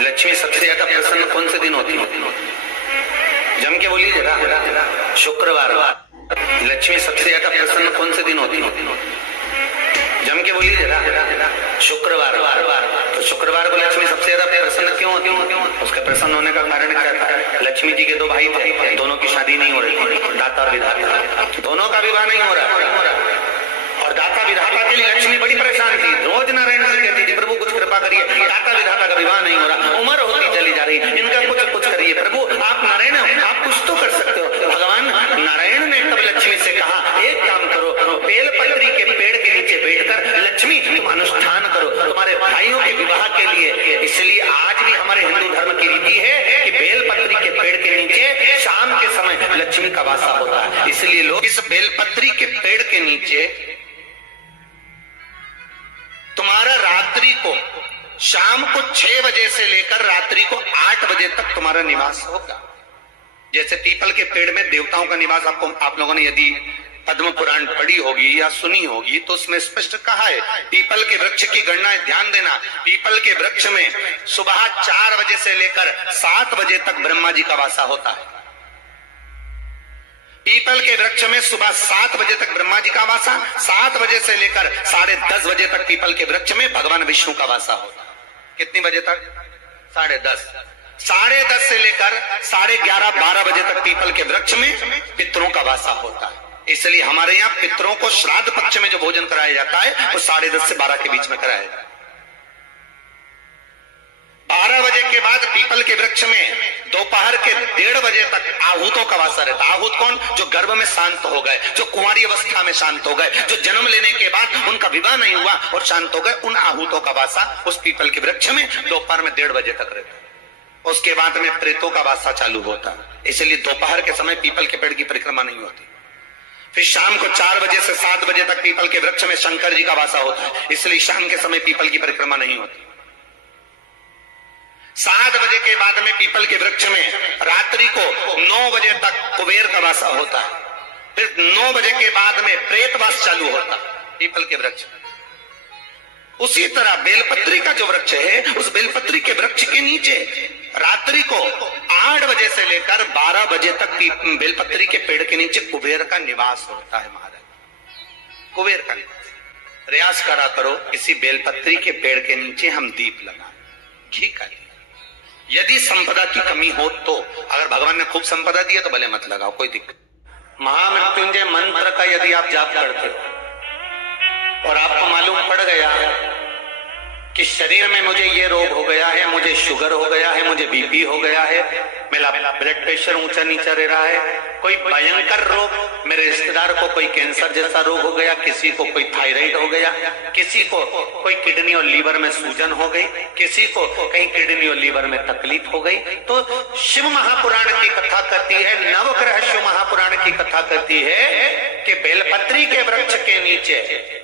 लक्ष्मी सबसे ज्यादा प्रसन्न कौन से दिन होती है? जम के बोलिए जरा। शुक्रवार। लक्ष्मी सबसे ज्यादा प्रसन्न कौन से दिन होती है? जम के बोलिए जरा। शुक्रवार। तो शुक्रवार को लक्ष्मी सबसे ज्यादा प्रसन्न क्यों होती है? उसके प्रसन्न होने का कारण क्या था? लक्ष्मी जी के दो भाई थे, दोनों की शादी नहीं हो रही थी, दाता और विधाता, दोनों का विवाह नहीं हो रहा। और दाता विधाता के लिए लक्ष्मी बड़ी परेशान थी, रोज नारायण से कहती थी प्रभु कुछ कृपा करिए, दाता विधाता का विवाह नहीं हो रहा, उम्र होती चली जा रही, इनका कुछ करिए प्रभु, आप नारायण आप कुछ तो कर सकते हो। भगवान नारायण ने तब लक्ष्मी से कहा एक काम करो, बेलपत्री के पेड़ के नीचे बैठकर लक्ष्मी तुम अनुष्ठान करो तुम्हारे भाइयों के विवाह के लिए। इसलिए आज भी हमारे हिंदू धर्म की रीति है कि बेलपत्री के पेड़ के नीचे शाम के समय लक्ष्मी का वासा होता है। इसलिए लोग इस बेलपत्री के पेड़ के नीचे तुम्हारा रात्रि को शाम को 6 बजे से लेकर रात्रि को 8 बजे तक तुम्हारा निवास होगा। जैसे पीपल के पेड़ में देवताओं का निवास आप लोगों ने यदि पद्म पुराण पढ़ी होगी या सुनी होगी तो उसमें स्पष्ट कहा है। पीपल के वृक्ष की गणना ध्यान देना, पीपल के वृक्ष में सुबह 4 बजे से लेकर 7 बजे तक ब्रह्मा जी का वासा होता है। पीपल के वृक्ष में सुबह 7 बजे तक ब्रह्मा जी का वासा, 7 बजे से लेकर 10:30 बजे तक पीपल के वृक्ष में भगवान विष्णु का वासा होता है। कितनी बजे तक? 10:30। 10:30 से लेकर 11:30 12 बजे तक पीपल के वृक्ष में पितरों का वासा होता है। इसलिए हमारे यहाँ पितरों को श्राद्ध पक्ष में जो भोजन कराया जाता है वो 10:30 से 12 के बीच में कराया जाता है। 12 बजे के बाद पीपल के वृक्ष में दोपहर के 1:30 बजे तक आहूतों का वासा रहता है। आहूत कौन? जो गर्भ में शांत हो गए, जो कुंवारी अवस्था में शांत हो गए, जो जन्म लेने के बाद उनका विवाह नहीं हुआ और शांत हो गए, उन आहूतों का वासा उस पीपल के वृक्ष में दोपहर में 1:30 बजे तक रहता है। उसके बाद में प्रेतों का वासा चालू होता है। इसलिए दोपहर के समय पीपल के पेड़ की परिक्रमा नहीं होती। फिर शाम को 4 बजे से 7 बजे तक पीपल के वृक्ष में शंकर जी का वासा होता है। इसलिए शाम के समय पीपल की परिक्रमा नहीं होती। 7 बजे के बाद में पीपल के वृक्ष में रात्रि को 9 बजे तक कुबेर का वासा होता है। फिर 9 बजे के बाद में प्रेतवास चालू होता है पीपल के वृक्ष में। उसी तरह बेलपत्री का जो वृक्ष है उस बेलपत्री के वृक्ष के नीचे रात्रि को 8 बजे से लेकर 12 बजे तक बेलपत्री के पेड़ के नीचे कुबेर का निवास होता है। महाराज कुबेर का निवास। प्रयास करा करो किसी बेलपत्री के पेड़ के नीचे हम दीप लगाएं, घी का। यदि संपदा की कमी हो तो, अगर भगवान ने खूब संपदा दी है तो भले मत लगाओ, कोई दिक्कत। महामृत्युंजय मंत्र का यदि आप जाप करते हो और आपको मालूम पड़ गया कि शरीर में मुझे ये रोग हो गया है, मुझे शुगर हो गया है, मुझे बीपी हो गया है, मेरा ब्लड प्रेशर ऊंचा नीचा रह रहा है, कोई भयंकर रोग, मेरे रिश्तेदार को कोई कैंसर जैसा रोग हो गया, किसी को कोई थायराइड हो गया, किसी को कोई किडनी और लीवर में सूजन हो गई, किसी को कहीं किडनी और लीवर में तकलीफ हो गई, तो शिव महापुराण की कथा कहती है, नवग्रह शिव महापुराण की कथा कहती है कि बेलपत्री के वृक्ष के नीचे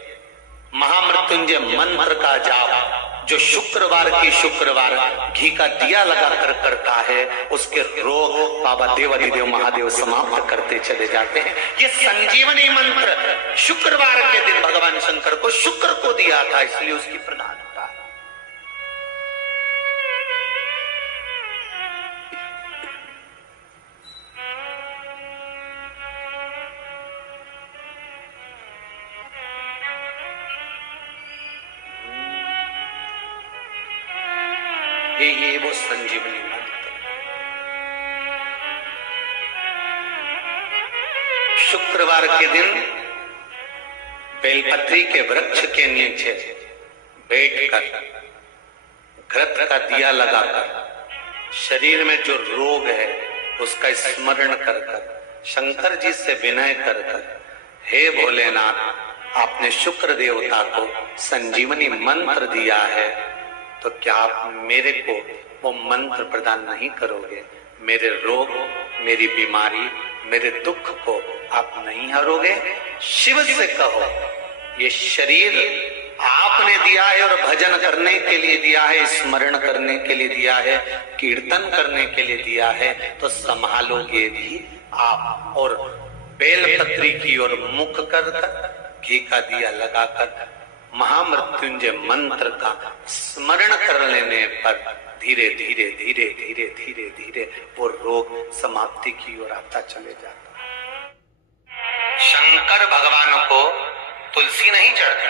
महामृत्युंजय मंत्र का जाप जो शुक्रवार की शुक्रवार घी का दिया लगाकर करता है, उसके रोग बाबा देवादिदेव महादेव समाप्त करते चले जाते हैं। ये संजीवनी मंत्र शुक्रवार के दिन भगवान शंकर को शुक्र को दिया था, इसलिए उसकी प्रधानता है। ये वो संजीवनी मंत्र। शुक्रवार के दिन बेलपत्री के वृक्ष के नीचे बैठकर घृत का दिया लगाकर शरीर में जो रोग है उसका स्मरण कर कर शंकर जी से विनय कर कर, हे भोलेनाथ आपने शुक्र देवता को संजीवनी मंत्र दिया है, तो क्या आप मेरे को वो मंत्र प्रदान नहीं करोगे? मेरे रोग, मेरी बीमारी, मेरे दुख को आप नहीं हरोगे? शिव से कहो ये शरीर आपने दिया है और भजन करने के लिए दिया है, स्मरण करने के लिए दिया है, कीर्तन करने के लिए दिया है, तो संभालोगे भी आप। और बेलपत्री की ओर मुख कर घी का दिया लगाकर महामृत्युंजय मंत्र का स्मरण कर लेने पर धीरे धीरे धीरे धीरे धीरे धीरे वो रोग समाप्ति की ओर आता चले जाता। शंकर भगवान को तुलसी नहीं चढ़ती,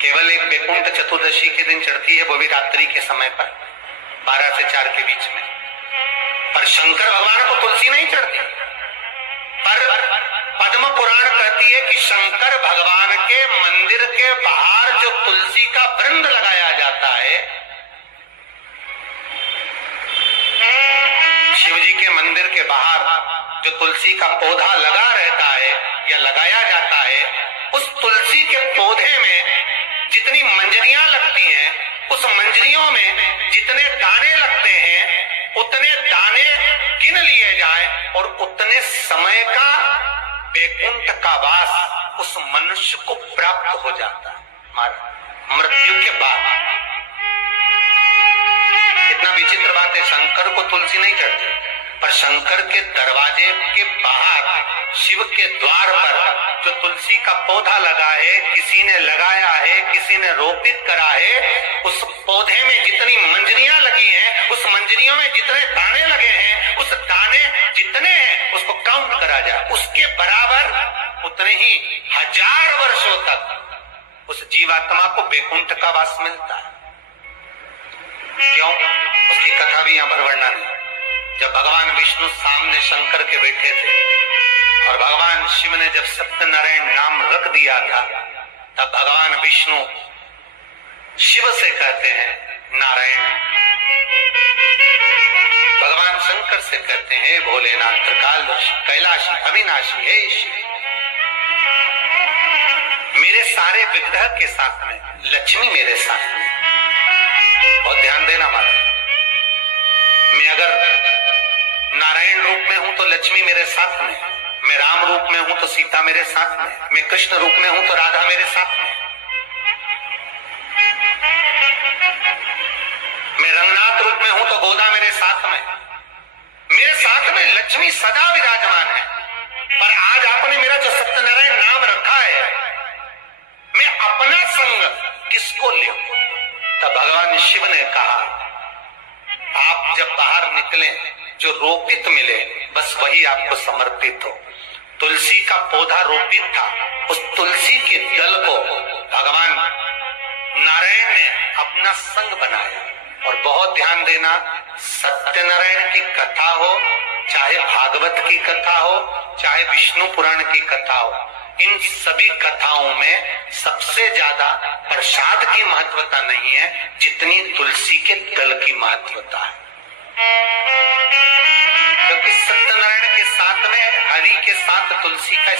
केवल एक वैकुंठ चतुर्दशी के दिन चढ़ती है, वो भी रात्रि के समय पर 12 से 4 के बीच में। पर शंकर भगवान को तुलसी नहीं चढ़ती। पर पद्म पुराण कहती है कि शंकर भगवान के मंदिर के बाहर जो तुलसी का वृंद लगाया जाता है, शिव जी के मंदिर के बाहर जो तुलसी का पौधा लगा रहता है या लगाया जाता है, उस तुलसी के पौधे में जितनी मंजरियां लगती हैं, उस मंजरियों में जितने दाने लगते हैं, उतने दाने गिन लिए जाएं और उतने समय का वैकुंठ का वास उस मनुष्य को प्राप्त हो जाता है मृत्यु के बाद। इतना विचित्र बात है, शंकर को तुलसी नहीं चढ़ती, पर शंकर के दरवाजे के बाहर शिव के द्वार पर जो तुलसी का पौधा लगा है, किसी ने लगाया है, किसी ने रोपित करा है, उस पौधे में जितनी मंजरियां लगी हैं, उस मंजरियों में जितने दाने लगे हैं, उस दाने जितने हैं उसको काउंट करा जाए, उसके बराबर उतने ही 1000 वर्षों तक उस जीवात्मा को वैकुंठ का वास मिलता है। क्यों? उसकी कथा भी यहां पर वर्णन है। जब भगवान विष्णु सामने शंकर के बैठे थे और भगवान शिव ने जब सत्यनारायण नाम रख दिया था, तब भगवान विष्णु शिव से कहते हैं नारायण, भगवान शंकर से कहते हैं भोलेनाथ, त्रिकालदर्शी, कैलाशी, अविनाशी, हे शिव, मेरे सारे विग्रह के साथ में लक्ष्मी मेरे साथ में। बहुत ध्यान देना माता, मैं अगर नारायण रूप में हूं तो लक्ष्मी मेरे साथ में, मैं राम रूप में हूं तो सीता मेरे साथ में, मैं कृष्ण रूप में हूं तो राधा मेरे साथ में, मैं रंगनाथ रूप में हूं तो गोदा मेरे साथ में लक्ष्मी सदा विराजमान है। पर आज आपने मेरा जो सत्यनारायण नाम रखा है, मैं अपना संग किसको ले? तब भगवान शिव ने कहा, आप जब बाहर निकले, जो रोपित मिले बस वही आपको समर्पित हो। तुलसी का पौधा रोपित था, उस तुलसी के दल को भगवान नारायण ने अपना संग बनाया। और बहुत ध्यान देना, सत्यनारायण की कथा हो, चाहे भागवत की कथा हो, चाहे विष्णु पुराण की कथा हो, इन सभी कथाओं में सबसे ज्यादा प्रसाद की महत्वता नहीं है जितनी तुलसी के दल की महत्वता है। क्योंकि सत्यनारायण के साथ में हरि के साथ तुलसी का